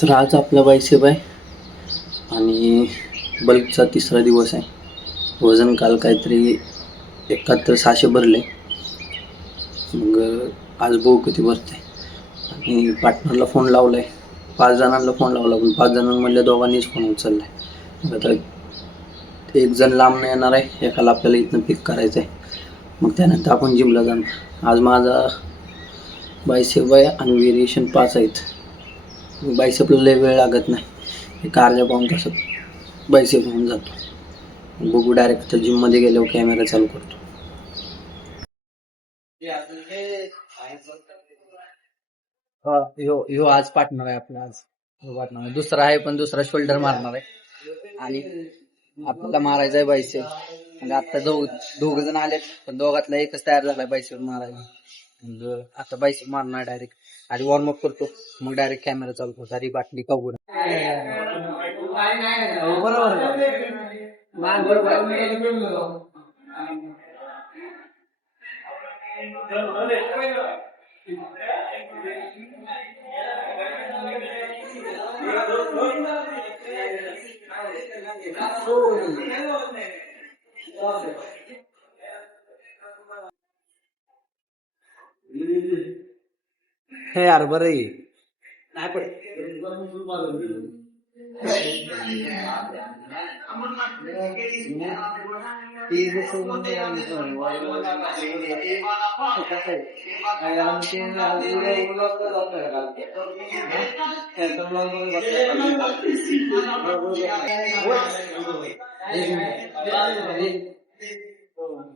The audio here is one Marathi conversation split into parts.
तर आज आपला बायसेप आहे आणि बल्कचा तिसरा दिवस आहे. वजन काल काहीतरी 7100 भरले. मग आज बघू किती भरते. आणि पार्टनरला फोन लावला आहे, 5 जणांना फोन लावला, पण 5 जणांमधल्या दोघांनीच फोन उचलला आहे. आता एक जण लांब नाही येणार आहे, एकाला आपल्याला इथनं पिक करायचं आहे. मग त्यानंतर आपण जिमला जाणार. आज माझा बायसेप आहे आणि व्हेरिएशन 5 आहेत. बायसेपला लय वेळ लागत नाही, एक अर्ध्या पाऊण तासात बायसेप होऊन जातो. बघू डायरेक्ट तर जिममध्ये गेल्यावर कॅमेरा चालू करतो. ह्यो आज पार्टनर आहे आपला. आज पार्टनर आहे, दुसरा आहे, पण दुसरा शोल्डर मारणार आहे आणि आपल्याला मारायचा आहे बायसेप. म्हणजे आता दोघ जण आले, पण दोघातला एकच तयार झालाय बायसेप मारायला. आता बायसेप मारणार डायरेक्ट. आधी वॉर्मअप करतो, मग डायरेक्ट कॅमेरा चालू करतो. आधी बाटली कबूल हे यार बरं आहे. नाही पण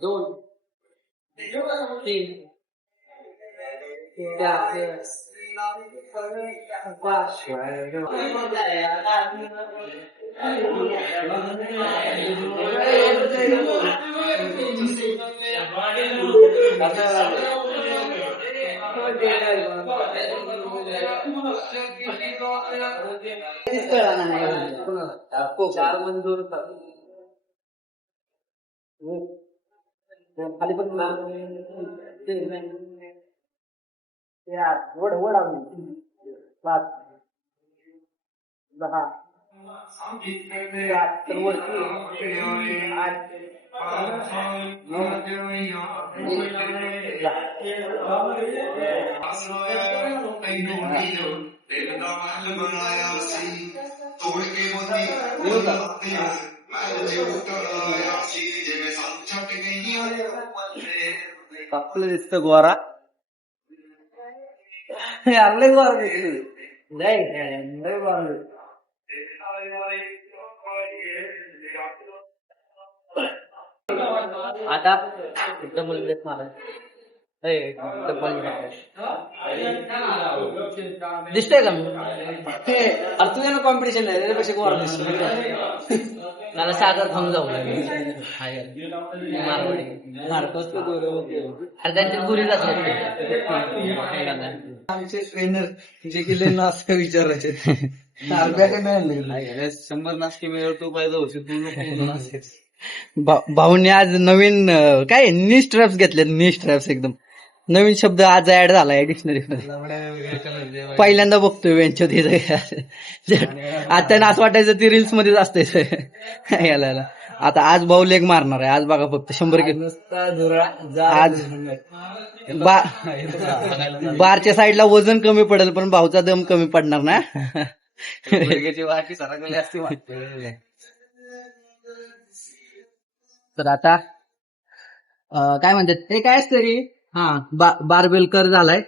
दोन तीन चार मंजूर खाली पण वड वड आम्ही 5 10 तर वरती 8 आपलं दिसतं गोरा. लय गोरा लय गोरा. आता डबल ब्रेक मारा. दिसतंय का मी? अरे तुझ्या ना कॉम्पिटिशन आहे, त्याच्यापेक्षा गोरा दिसतो. मला सागर खाऊन जाऊ त्यांची गुरीच असते. आमचे ट्रेनर जे गेले नाश्ता विचारायचे 100 नाश्ते मिळवतो पाहिजे. भाऊने आज नवीन काय नीश ट्रॅप्स घेतले. नीश ट्रॅप्स एकदम नवीन शब्द आज ऍड झालाय डिक्शनरी मध्ये. पहिल्यांदा बघतोय वेंचर. आता असं वाटायचं ती रील्स मध्येच असते याला. आता आज भाऊ लेग मारणार आहे. आज बघा फक्त 100 आज बारच्या साईडला वजन कमी पडेल, पण भाऊचा दम कमी पडणार ना. तर आता काय म्हणतात ते काय असतं रे. बारबेल कर झालाय.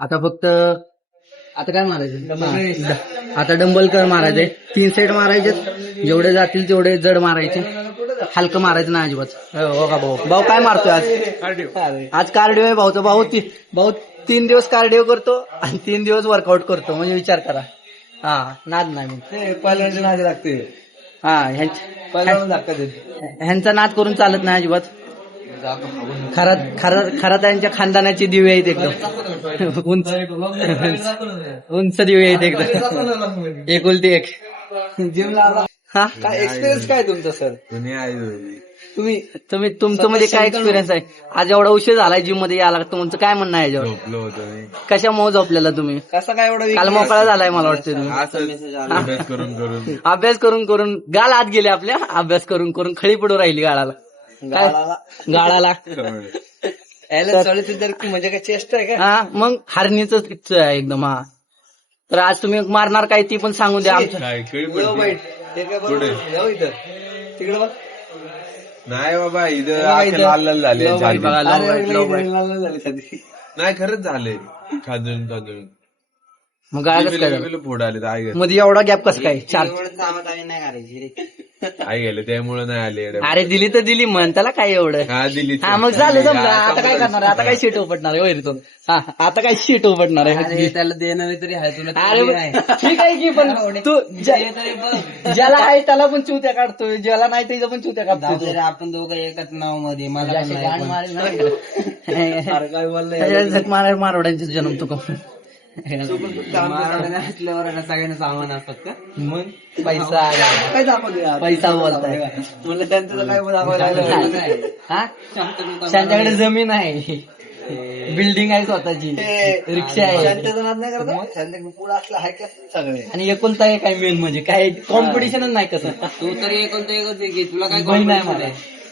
आता फक्त आता काय मारायचं, आता डंबल कर मारायचे. 3 सेट मारायचे, जेवढे जातील तेवढे जड मारायचे, हलकं मारायचं नाही अजिबात. हो का भाऊ? भाऊ काय मारतोय आज? आज कार्डिओ आहे भाऊचा. भाऊ 3 दिवस कार्डिओ करतो आणि 3 दिवस वर्कआउट करतो. म्हणजे विचार करा. नाद नाही मग पहिल्यांदा नाद लागते. ह्यांचा नाद करून चालत नाही अजिबात. खरं त्यांच्या खानदानाची दिवे आहेत एकदम उंच दिवे आहेत एकदम. एकुलती एक. जिमला काय एक्सपिरियन्स काय तुमचा सर? तुमचं म्हणजे काय एक्सपिरियन्स आहे? आज एवढा उशीर झालाय जिम मध्ये यायला, तुमचं काय म्हणणं आहे याच्यावर? झोपलो होतो मी. कशामुळे झोपलेला तुम्ही? कसं काय एवढं काल मोकळा झालाय मला वाटतं तुम्ही. अभ्यास करून करून अभ्यास करून करून गाल आत गेले आपल्या, अभ्यास करून करून खळी पडू राहिली गाळाला. काय गाळाला म्हणजे काय चेस्ट आहे का? हा मग हारणीच आहे एकदम. हा तर आज तुम्ही मारणार काय ती पण सांगू द्या आमच्या. काय खेळ जाऊ पडली? बाईट. ते काय बरोबर जाऊ इथं तिकडे बघ. नाही बाबा इथं आखे लाल लाल झाले झाले. बघा, low अरे, bite, low इकडे bite. लाल झाली कधी. नाही खरंच झाले खाजून खाजून मग काय कसं काय झालं? फोड आले आई गेले. मध्ये एवढा गॅप कसं काय? चार नाही करायची. आई गेले त्यामुळे नाही आले एवढे. अरे दिली तर दिली म्हण, त्याला काय एवढं. हा दिली. हा मग झालं जमलं. आता काय करणार आहे? आता काय शीट उपटणार आहे वैर तुम्ही? हा आता काय शीट उपटणार आहे? त्याला देणार तरी आहे तुला. अरे मग ठीक आहे की, पण तू ज्याला आहे त्याला पण चुत्या काढतोय, ज्याला नाही त्याचा पण चुत्या काढतोय. आपण दोघं एकच नाव मध्ये मला काय बोललंय झक मारवाड्यांचे जन्म तुका असल्यावर सगळ्यांना सामान असतात का? मग पैसा काय दाखवतो पैसा बोलताय. म्हणलं त्यांचं काय दाखवायला. हा त्यांच्याकडे जमीन आहे, बिल्डिंग आहे स्वतःची, रिक्षा आहे, शांतचं नाद नाही करत. शांत पुढं असलं आहे का सगळे. आणि एकुलता एक आहे मेन म्हणजे काय कॉम्पिटिशनच नाही कसं. तू तरी एकोणतं एकच आहे की तुला काय बहीण आहे मला.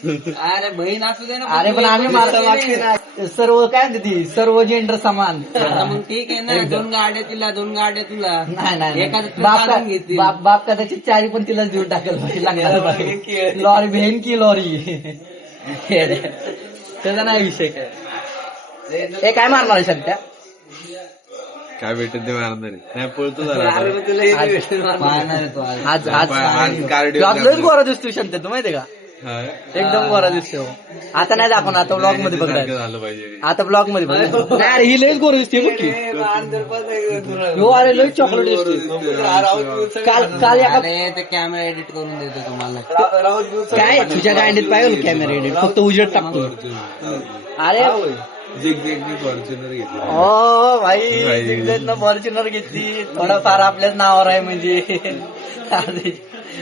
अरे बहीण असू दे ना. अरे पण आम्ही मारतो मागची नाही. सर्व काय म्हणते ती, सर्व जेंडर समान. आता मग ठीक आहे ना. दोन गाड्या तिला, दोन गाड्या तुला. नाही नाही एखादं तू बाप काढून घेतील. बाप कदाचित चारी पण तिलाच देऊन टाकेल लागणार. लॉरी बहीण की लॉरी त्याचा नाही विषय काय. हे काय मारणार आहे सध्या? काय भेटत ते मारणार आहे. नाही पळतो जरा आता. पाहणार आहे तो आज. आज आज आज cardio आज लयच गोरा दिसतोय शांत, तू माहितीये का? हा. एकदम गोरा दिसतो. आता नाही दाखवणार, आता ब्लॉग मध्ये सारखं बघणार. झालं पाहिजे. आता ब्लॉग मध्ये बघणार. नाही अरे ही लयच गोरा दिसते बघ की. हो अरे लय चॉकलेट दिसते. काल एका अरे ते कॅमेरा एडिट करून देतो तुम्हाला. काय तुझ्या गांडीत पाहिजे कॅमेरा एडिट, फक्त उजेड टाकतो. अरे झिगझॅगनी फॉर्च्युनर घेतली. हो भाई फॉर्च्युनर घेतली, थोडंफार आपल्याच नावावर आहे म्हणजे.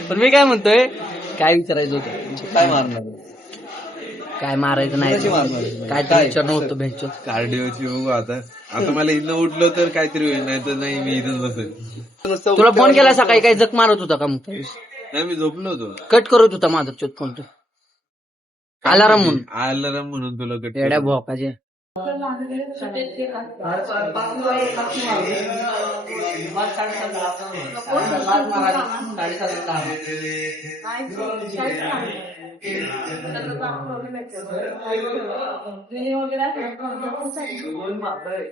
पण मी काय म्हणतोय, काय विचारायचं होतं? काय मारणार? काय मारायचं नाही, काय ते विचारणं होतं भेटतो. कार्डिओची बघू आता. आता मला इथनं उठलो तर काहीतरी होईल, नाही तर नाही मी इथंच बसेल. तुला फोन केला सकाळी, काही जग मारत होता का? मग नाही मी झोपलो होतो. कट करत होता माझा चोत फोन. तो अलाराम म्हणून, अलाराम म्हणून तुला कट एवढ्या भोकाचे.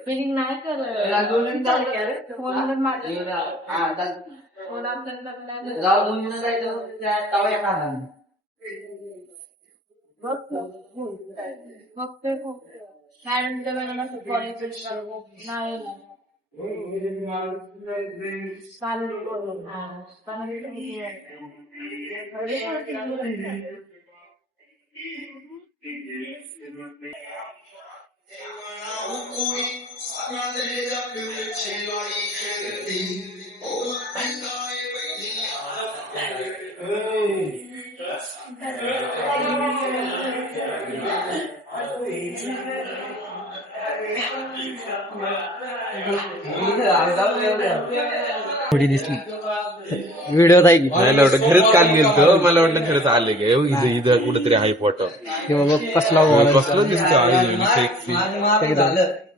फिलिंग नाही थोडी दिसली व्हिडिओ आहे की. मला वाटतं खरंच काल गेलतो, मला वाटलं खरंच आले काय इथं इथं कुठेतरी हाय फोटो. किंवा कसला कसलं दिसतं सेक्सी.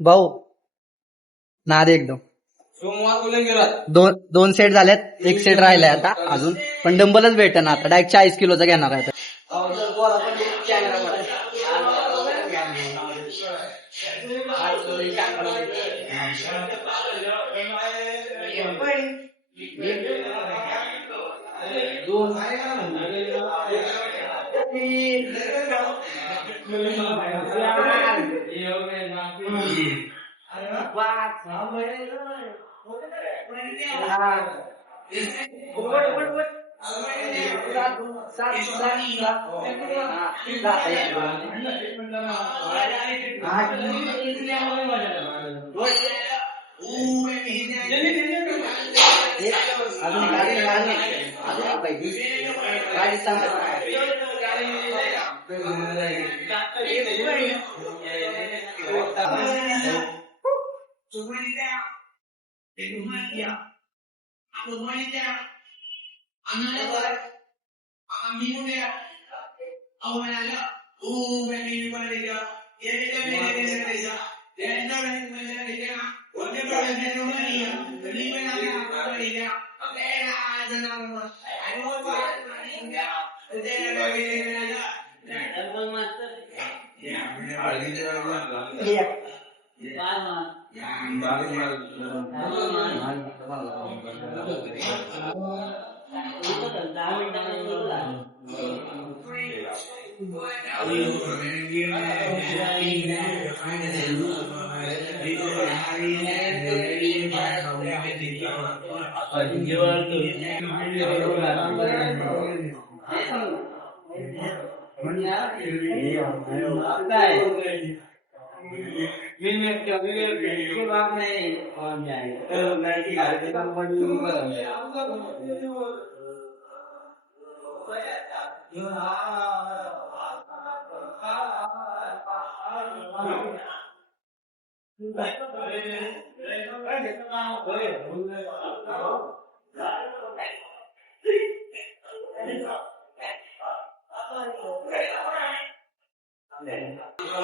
भाऊ नाद एकदम. दोन सेट झाल्यात, एक सेट राहिलाय आता अजून, पण डंबलच भेटना आता. डायरेक्ट 40 किलोचा घेणार आहे.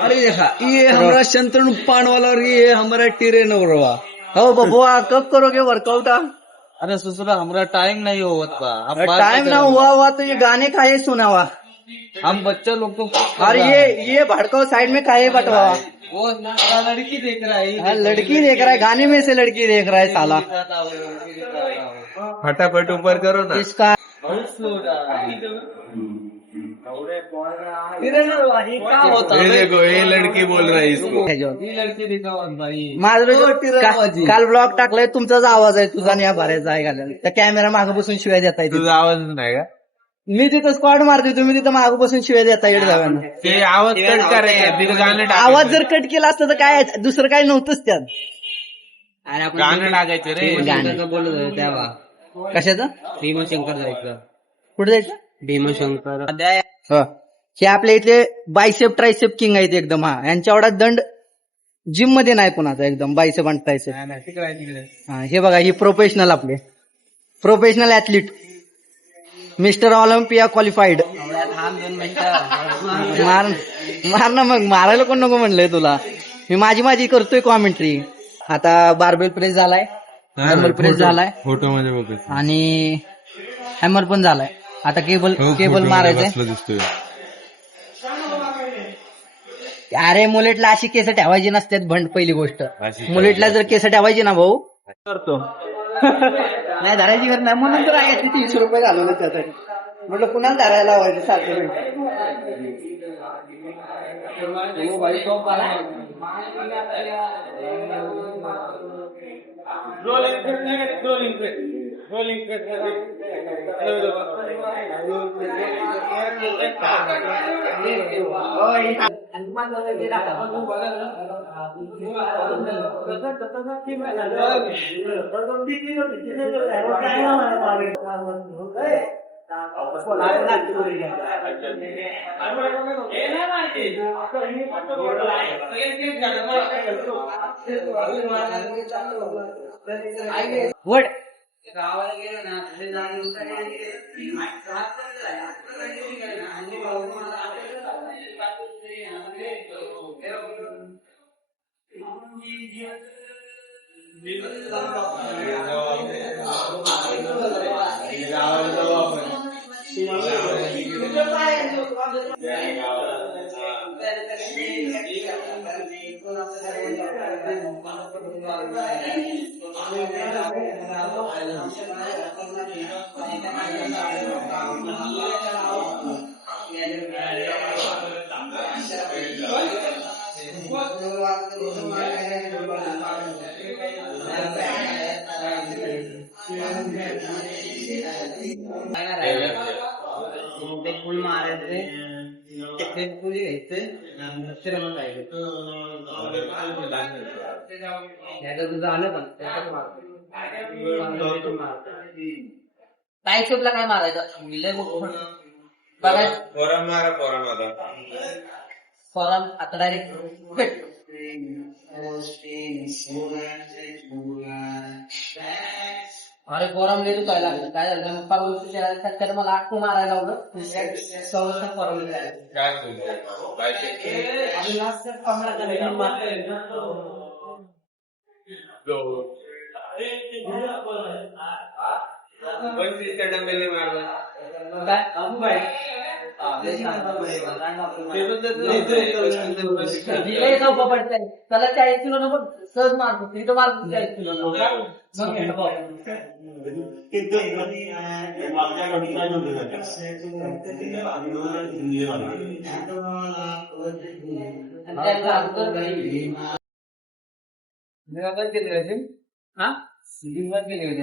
अरे देखा ये हमारा शंतनु पान वाला और ये हमारा टीरेन रवा। हो बबुआ कब करोगे वर्कआउट? अरे ससुरा हमारा टाइम नहीं होता बा। अब बात टाइम नहीं ना करो। हुआ तो ये गाने काहे सुनावा? हम बच्चे लोग को और ये भड़काऊ साइड में काहे बटवावा? वो लड़की देख रहा है। हाँ, लड़की देख रहा है, गाने में से लड़की देख रहा है साला। फटाफट ऊपर करो ना। इसका ये देखो ये लड़की बोल रहा है इसको। ही लड़की दिखा भाई। माझं काल ब्लॉग टाकलाय, तुमचाच आवाज आहे, तुझा आणि भरायचा आहे घालायला. त्या कॅमेरा मागे बसून शिवाय देताय तिथं. तुझा आवाज नाही का? मी तिथं स्क्वॉड मारते, तुम्ही तिथं मागे बसून शिवाय देताय जाव्यानं. ते आवाज कट करायचं तिथं गाणं टाकायचं. आवाज जर कट केला असतं तर काय दुसरं काय नव्हतंच त्यात. अरे आपण गाणं टाकायचं रे. भीमाशंकरचं बोलत होतो तेव्हा. कशाचं? भीमाशंकर जायचं. कुठे जायचं? भीमाशंकर हो. हे आपल्या इथले बायसेप ट्रायसेप किंग आहेत एकदम. हा, यांच्या एवढा दंड जिम मध्ये नाही कुणाचा, एकदम बायसेप आणि ट्रायसेप. हा, हे बघा, ही प्रोफेशनल आपले professional athlete, mister Olympia qualified. थांब 2 मिनिटं. मार ना मग, मारायला कोण नको म्हणलंय तुला. मी माझी करतोय कॉमेंट्री. आता बार्बेल प्रेस झालाय, डंबल प्रेस झालाय फोटो मध्ये बघ आणि हॅमर पण झालाय. आता केबल मारायचंय. दिसतोय. अरे मुलेटला अशी केस ठेवायची नसतात भंड. पहिली गोष्ट, मुलेटला जर केस ठेवायची ना भाऊ करतो नाही धरायची गरज नाही. म्हणून तर आहे 300 रुपये घालवले त्यासाठी. म्हटलं कुणाला धरायला लावायचं सारखं. वड गावाला गेलं ना तिथे जाऊन ते फुल मारायचे, ते फुल घ्यायचे, नंतर मग जायचं. तुझं आलं पण टायचोपला काय मारायचं? बघा फोरम मारा फोरम आता फॉरम आता डायरेक्ट अरे फॉरम लिहितो काय लागलं काय झालं मग परवा मला आठ मारायला लावलं संरक्षण फॉरम लिहिलं काय बोलतो काय ते? पण तिसऱ्या डंबेलने मारलं त्याला 40 किलो नको सहज मारतो तिथं मारतो 40 किलो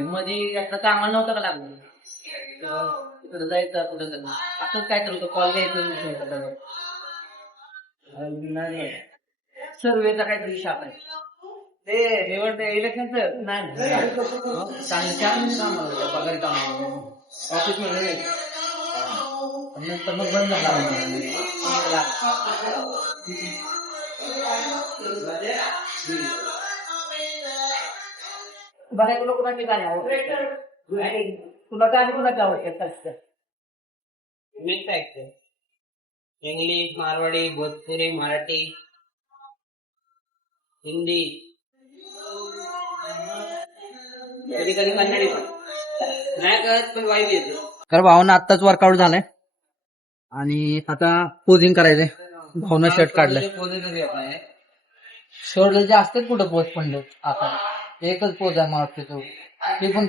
मध्ये आता चांगला नव्हतं का लागलं तिकडे जायचं कुठं असंच काय करतो कॉल घ्यायचं सर्वेचा काहीतरी शाप आहे ते निवड इलेक्शनचं नाही पगारी काम ऑफिस मध्ये नंतर मग बंद झाला बऱ्याच लोकांची गाणी आवडतात तुला गाणी कुणाची आवडतात मिक्स ऐकते इंग्लिश मारवाडी भोजपुरी मराठी हिंदी कधी कधी कन्नडी पण नाही कळत पण वाईब येते. तर भावना आत्ताच वर्कआउट झालाय आणि आता पोजिंग करायचंय. भावना शर्ट काढलाय. शर्ट जास्त कुठं पोज पडले आता एकच पोज आहे मला वाटतं ते पण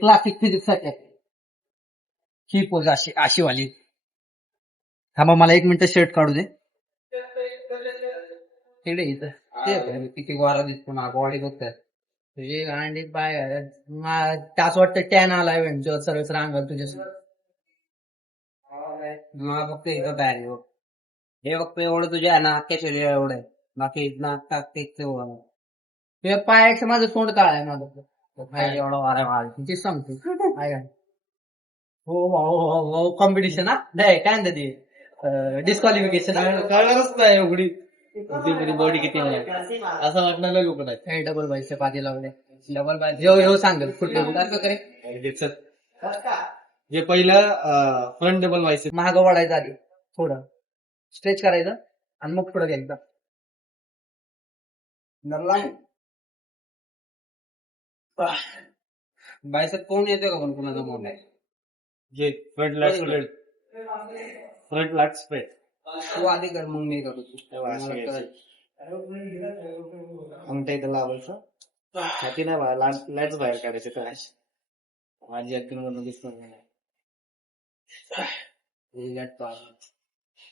क्लासिक फिजिक्स साठी ही पोज अशी वाली. थांबा मला 1 मिनिट शर्ट काढू दे. तिकडे इथं ते किती गोरा दिसतो ना बॉडी बघतात तुझी अंडी बाय त्याच वाटतं टॅन आलाय सर्विस रांगल तुझ्या मला फक्त इथं तयार हे फक्त एवढं तुझ्या नाक्या शरीर एवढं आहे बाकी नाक तुझ्या पायाचं माझं तोंड काळ आहे माझं एवढं वारा वाढ ते सांगतो हो कॉम्पिटिशन नाही काय म्हणतात ते डिस्क्वालिफिकेशन कळणारच नाही एवढी बॉडी किती आहे असं वाटणार नाही लोक नाही. डबल बायचे पादी लावले डबल बाय हो सांगेल कुठे जे पहिलं फ्रंट डबल व्हायचे महाग वाढायचं आधी थोडं स्ट्रेच करायचं आणि मग पुढे घ्यायचं. बायसेप कोण येते का पण कुणाचा मोठ आहे जे front lat spread front lat spread तू आधी कर मग मी करतो आमच्या इथं लावायचं छाती नाही बाहेर लाईट्स बाहेर काढायचे तर माझी अक्कल दिसणार नाही.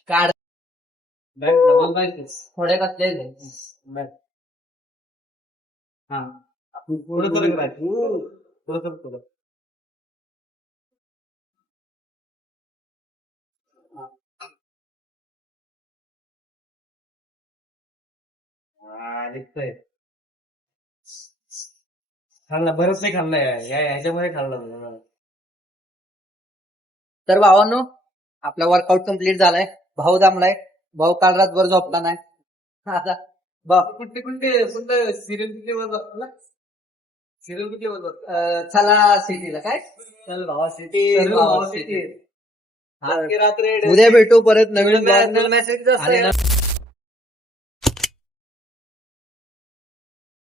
काढ डबल बायसेप्स थोडे कसले हा पुढे तर राहायचं पुढे दिसतंय खाल्लं बरंच नाही खाल्लंय ह्याच्यामध्ये खाल्लं. तर भावांनो आपला वर्कआउट कम्प्लीट झालाय. भाऊ दमलाय. भाऊ काल रातभर झोपला नाही. आता कुठे सिरियल किती वाजता सिरियल किती वाजता चला सिटीला काय चल भावा सिटी उद्या भेटू परत नवीन मेसेज